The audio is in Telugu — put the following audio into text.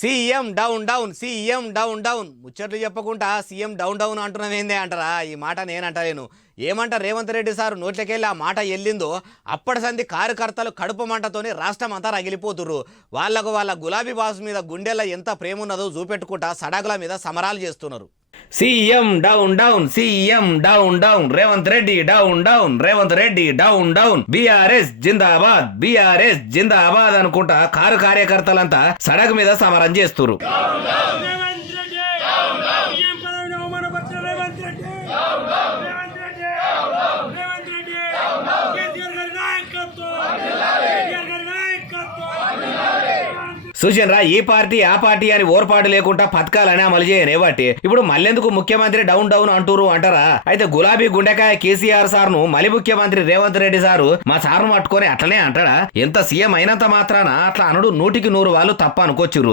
CM down down CM down down ముచ్చట్లు చెప్పకుండా సీఎం డౌన్ డౌన్ అంటున్నావేందే అంటారా? ఈ మాట నేనంటలేను. ఏమంటారు రేవంత్ రెడ్డి సార్ నోట్లకెళ్ళి ఆ మాట ఎల్లిందో అప్పటి సంది కార్యకర్తలు కడుపు మంటతోని రాష్ట్రం అంతా రగిలిపోతుర్రు. వాళ్ళ గులాబీ బాస్ మీద గుండెల్లో ఎంత ప్రేమ ఉన్నదో చూపెట్టుకుంటా సడాకుల మీద సమరాలు చేస్తున్నారు. CM down down CM down down Revanth Reddy down down Revanth Reddy down down BRS జిందాబాద్ బీఆర్ఎస్ జిందాబాద్ అనుకుంటా కార్యకర్తలంతా సడక్ మీద సమరం చేస్తున్నారు. రేవంత్ రెడ్డి సీఎం పదవిని అవమానపరిచిన రేవంత్ రెడ్డి రేవంత్ రెడ్డి కేసీఆర్ గారి నాయకత్వం కేసీఆర్ గారి నాయకత్వం. సుశీల్రా ఈ పార్టీ ఆ పార్టీ అని ఓర్పాటు లేకుండా పథకాలని అమలు చేయనే బట్టి ఇప్పుడు మళ్ళెందుకు ముఖ్యమంత్రి డౌన్ డౌన్ అంటూరు అంటారా? అయితే గులాబీ గుండెకాయ కేసీఆర్ సార్ ను మళ్ళీ ముఖ్యమంత్రి రేవంత్ రెడ్డి సారు మా సార్ను పట్టుకొని అట్లనే అంటాడా? ఎంత సీఎం అయినంత మాత్రాన అట్లా అనుడు 100కి 100 వాళ్ళు తప్ప అనుకోచ్చిర్రు.